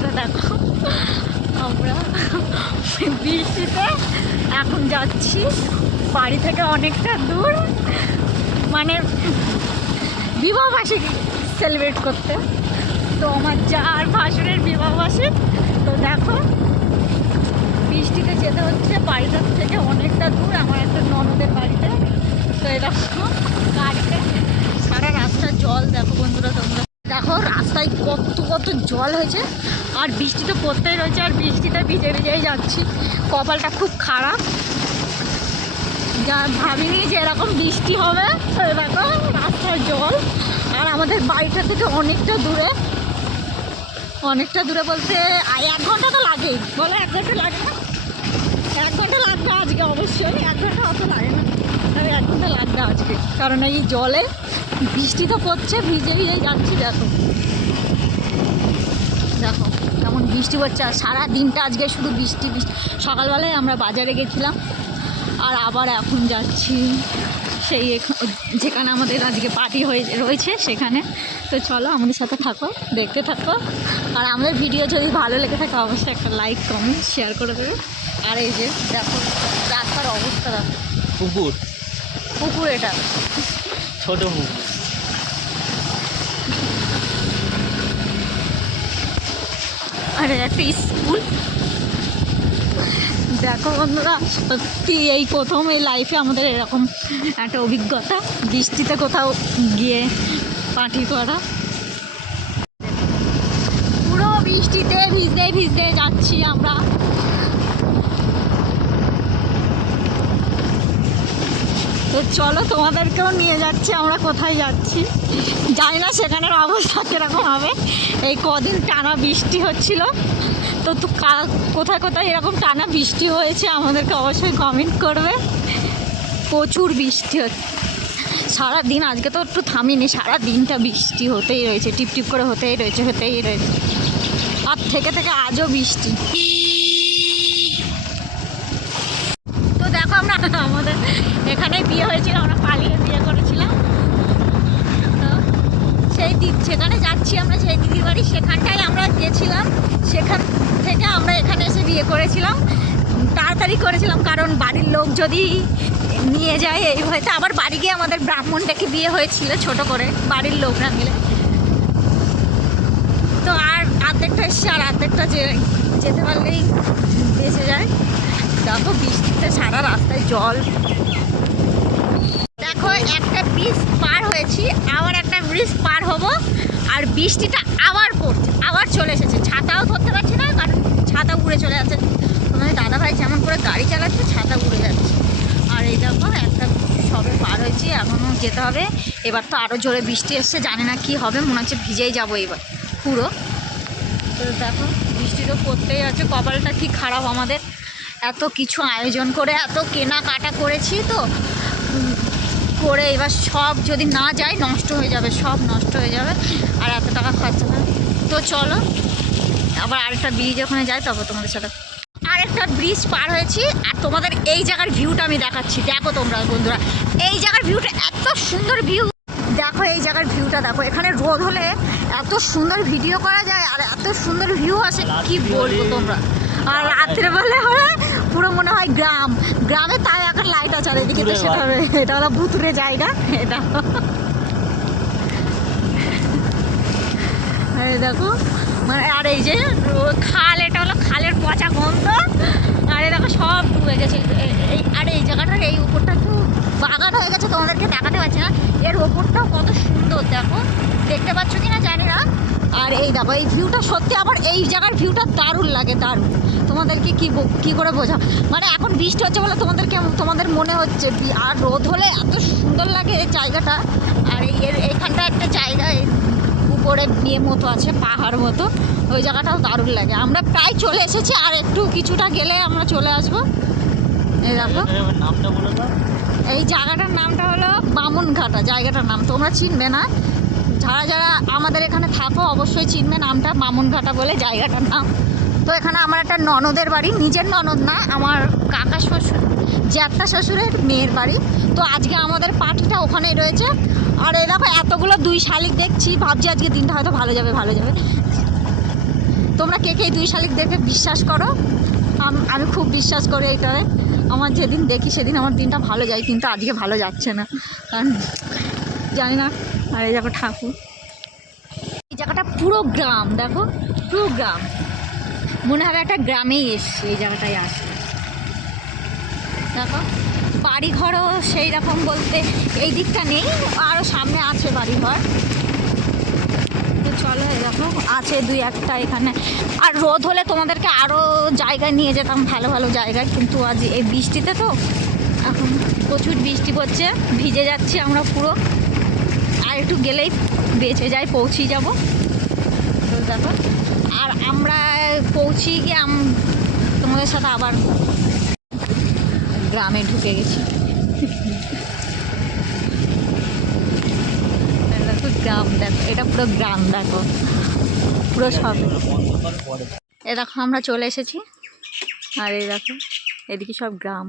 বন্ধুরা দেখো আমরা বৃষ্টিতে এখন যাচ্ছি বাড়ি থেকে অনেকটা দূর মানে বিবাহবার্ষিকী সেলিব্রেট করতে তো আমার যার ভাসুরের বিবাহবার্ষিক তো দেখো বৃষ্টিতে যেতে হচ্ছে বাড়িটার থেকে অনেকটা দূর আমার একটা ননদের বাড়িতে তো এরকম গাড়িতে সারা রাস্তার জল, দেখো বন্ধুরা তোমরা জল হয়েছে, আর বৃষ্টি তো পড়তেই রয়েছে, আর বৃষ্টিতে ভিজে ভিজেই যাচ্ছি। কপালটা খুব খারাপ। যা ভাবিনি যে এরকম বৃষ্টি হবে, তো এরকম রাস্তার জল। আর আমাদের বাড়িটা থেকে অনেকটা দূরে। অনেকটা দূরে বলতে এক ঘণ্টা তো লাগেই। বলো, এক ঘণ্টা লাগে না? এক ঘণ্টা লাগবে আজকে অবশ্যই, এক ঘণ্টা অত লাগে না। আর এক ঘণ্টা লাগবে আজকে। কারণ এই জলে বৃষ্টি তো পড়ছে ভিজে ভিজে যাচ্ছি দেখো। দেখো কেমন বৃষ্টি পড়ছে। আর সারা দিনটা আজকে শুধু বৃষ্টি বৃষ্টি। সকালবেলায় আমরা বাজারে গেছিলাম আর আবার এখন যাচ্ছি সেই যেখানে আমাদের আজকে পার্টি হয়ে রয়েছে সেখানে। তো চলো আমাদের সাথে থাকো দেখতে থাকো। আর আমাদের ভিডিও যদি ভালো লেগে থাকে অবশ্যই একটা লাইক কমেন্ট শেয়ার করে দেবে। আর এই যে দেখো রাস্তার অবস্থা দেখো। পুকুর? পুকুর এটা। ছোটো পুকুর। আর, একটা স্কুল? দেখো বন্ধুরা, সত্যি এই প্রথম এই লাইফে আমাদের এরকম একটা অভিজ্ঞতা। বৃষ্টিতে কোথাও গিয়ে পার্টি করা পুরো বৃষ্টিতে ভিজতে ভিজতে যাচ্ছি আমরা। চলো, তোমাদেরকেও নিয়ে যাচ্ছি, আমরা কোথায় যাচ্ছি? জানি না সেখানের অবস্থা কীরকম হবে। এই কদিন টানা বৃষ্টি হচ্ছিল। তো তো কোথায় কোথায় এরকম টানা বৃষ্টি হয়েছে, আমাদেরকে অবশ্যই কমেন্ট করবে। প্রচুর বৃষ্টি হচ্ছে। সারা দিন আজকে তো একটু থামিনি সারা দিনটা বৃষ্টি হতেই রয়েছে টিপ টিপ করে হতেই রয়েছে হতেই রয়েছে। আর থেকে থেকে আজও বৃষ্টি তো দেখো আমরা আমাদের এখানে বিয়ে হয়েছিল, আমরা পালিয়ে বিয়ে করেছিলাম। তো সেই যেখানে যাচ্ছি আমরা, সেই দিদির বাড়ি সেখানটাই আমরা গেছিলাম। সেখান থেকে আমরা এখানে এসে বিয়ে করেছিলাম। তাড়াতাড়ি করেছিলাম, কারণ বাড়ির লোক যদি নিয়ে যায় এই হয়তো আবার বাড়ি গিয়ে আমাদের ব্রাহ্মণটাকে বিয়ে হয়েছিল ছোট করে, বাড়ির লোকরা মিলে। তো আর অর্ধেকটা এসছে, আর অর্ধেকটা যেতে পারলেই বেঁচে যায়। দেখো, বৃষ্টিতে সারা রাস্তায় জল। দেখো, একটা ব্রিজ পার হয়েছি, আবার একটা ব্রিজ পার হব, আর বৃষ্টিটা আবার পড়ছে, আবার চলে এসেছে। ছাতাও ধরতে পারছি না, কারণ ছাতা উড়ে চলে যাচ্ছে। তোমাদের দাদাভাই যেমন করে গাড়ি চালাচ্ছে, ছাতা উড়ে যাচ্ছে। আর এই দেখো, একটা সবে পার হয়েছি, এখনও যেতে হবে। এবার তো আরও জোরে বৃষ্টি এসছে, জানি না কি হবে, মনে হচ্ছে ভিজেই যাব এবার, পুরো। তো দেখো, বৃষ্টি তো পড়তেই আছে, কপালটা কি খারাপ আমাদের। এত কিছু আয়োজন করে, এত কেনাকাটা করেছি তো। করে এবার সব যদি না যায়, নষ্ট হয়ে যাবে, সব নষ্ট হয়ে যাবে। আর এত টাকা খরচা করে। তো চলো, আবার আরেকটা ব্রিজ ওখানে যায় তবে তোমাদের সাথে। আরেকটা ব্রিজ পার হয়েছি, আর তোমাদের এই জায়গার ভিউটা আমি দেখাচ্ছি। দেখো তোমরা বন্ধুরা, এই জায়গার ভিউটা এত সুন্দর ভিউ দেখো এই জায়গার ভিউটা দেখো, এখানে রোদ হলে এত সুন্দর ভিডিও করা যায়, আর এত সুন্দর ভিউ আসে, কি বলব তোমরা? আর রাত্রে বেলা হলে পুরো মনে হয় গ্রাম। গ্রামে তাই এখন লাইট আছে আর এদিকে তো সেটা হবে। এটা হলো ভুতুরে জায়গা এটা। দেখো আর এই যে খাল, এটা হলো খালের পচা গন্ধ। আর এ দেখো সব ডুবে গেছে। এই আর এই জায়গাটার এই উপরটা একটু বাগান হয়ে গেছে, তোমাদেরকে দেখাতে পারছি না। এর ওপরটাও কত সুন্দর, দেখো। দেখতে পাচ্ছ কি না জানি না। আর এই দেখো, এই ভিউটা সত্যি আবার এই জায়গার ভিউটা দারুণ লাগে, দারুণ। তোমাদেরকে কি কি করে বোঝা মানে এখন বৃষ্টি হচ্ছে বলে তোমাদেরকে, তোমাদের মনে হচ্ছে আর রোদ হলে এত সুন্দর লাগে এই জায়গাটা। আর এই, এর- এখানটা একটা জায়গা উপরে বিয়ে মতো আছে, পাহাড় মতো। ওই জায়গাটাও দারুণ লাগে। আমরা প্রায় চলে এসেছি, আর একটু কিছুটা গেলে আমরা চলে আসব। এই দেখো। এই জায়গাটার নামটা হলো বামুনঘাটা, জায়গাটার নাম। তোমরা চিনবে না। যারা যারা আমাদের এখানে থাকো, অবশ্যই চিনবে নামটা, বামুনঘাটা বলে জায়গাটার নাম। তো এখানে আমার একটা ননদের বাড়ি, নিজের ননদ না, আমার কাকা শ্বশুর। জ্যাঠা শ্বশুরের মেয়ের বাড়ি। তো আজকে আমাদের পার্টিটা ওখানেই রয়েছে। আর এই দেখো, এতগুলো দুই শালিক দেখছি, ভাবছি আজকে দিনটা হয়তো ভালো যাবে ভালো যাবে। তোমরা কে কে দুই শালিক দেখে বিশ্বাস করো? আমি খুব বিশ্বাস করি এটায় আমার যেদিন দেখি সেদিন আমার দিনটা ভালো যায়, কিন্তু আজকে ভালো যাচ্ছে না। কারণ জানি না। আর এই দেখো ঠাকুর। এই জায়গাটা পুরো গ্রাম, দেখো? পুরো গ্রাম। মনে হবে একটা গ্রামেই এসছি, এই জায়গাটায় আসে। দেখো, বাড়িঘরও সেই রকম বলতে এই দিকটা নেই আরও সামনে আছে বাড়িঘর। তো চলো এরকম আছে দুই একটা এখানে। আর রোদ হলে তোমাদেরকে আরও জায়গায় নিয়ে যেতাম, ভালো ভালো জায়গায়। কিন্তু আজ এই বৃষ্টিতে তো এখন প্রচুর বৃষ্টি পড়ছে, ভিজে যাচ্ছি আমরা পুরো। আর একটু গেলেই বেঁচে যাই পৌঁছে যাব। দেখো, আর আমরা পৌঁছে গিয়ে তোমাদের সাথে আবার গ্রামে ঢুকে গেছি। গ্রাম, দেখো, এটা পুরো গ্রাম, দেখো। পুরো সব। এ দেখো, আমরা চলে এসেছি। আর এই দেখো, এদিকে সব গ্রাম।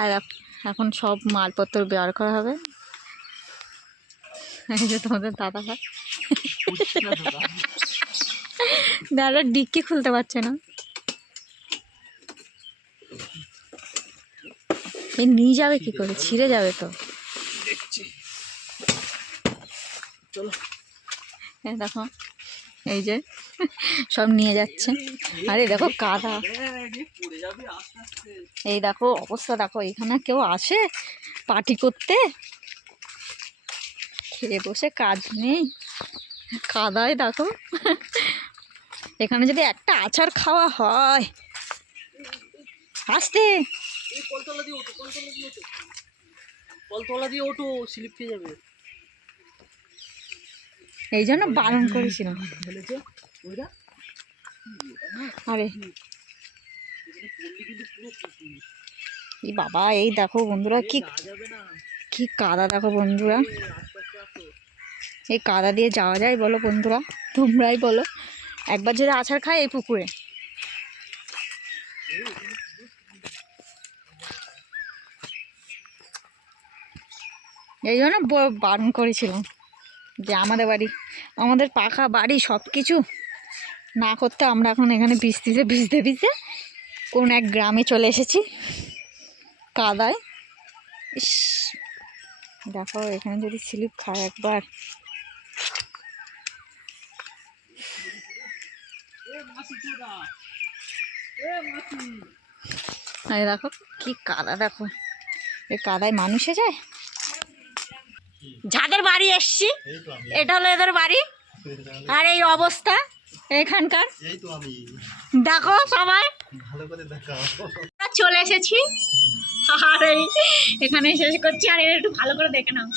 আর এখন সব মালপত্র বের করা হবে। এই যে তোমাদের দাদা ভাই দাদা ডিক্কি খুলতে পারছে না। এই নিয়ে যাবে কি করে? ছিঁড়ে যাবে তো। এই দেখো এই যে সব নিয়ে যাচ্ছে। আরে দেখো কাদা। এই দেখো অবস্থা দেখো এখানে কেউ আসে পার্টি করতে? খেয়ে বসে কাজ নেই। কাদায় দেখো। এখানে যদি একটা আচার খাওয়া হয় আসতে। এই কলতলা দিয়ে ওঠো কলতলা দিয়ে ওঠো। কলতলা দিয়ে ওঠো স্লিপ খেয়ে যাবে। এই জন্য বারণ করেছিলাম। ওইটা আরে। এই বাবা এই দেখো বন্ধুরা কি কি কাদা দেখো বন্ধুরা। এই কাদা দিয়ে যাওয়া যায় বলো বন্ধুরা তোমরাই বলো। একবার যদি আছাড় খায় এই পুকুরে। এই জন্য বারণ করেছিলাম যে আমাদের বাড়ি, আমাদের পাখা বাড়ি সব কিছু না করতে আমরা এখন এখানে ভিজতে ভিজতে ভিজতে কোন এক গ্রামে চলে এসেছি, কাদায়। ইস, দেখো, এখানে যদি স্লিপ খায় একবার। দেখো, কি কাদা, দেখো। এই কাদায় মানুষে যায়? যাদের বাড়ি এসছি, এটা হলো এদের বাড়ি। আর এই অবস্থা এখানকার। দেখো সবাই। চলে এসেছি। আর এই এখানে শেষ করছি। আর একটু ভালো করে দেখে নাও।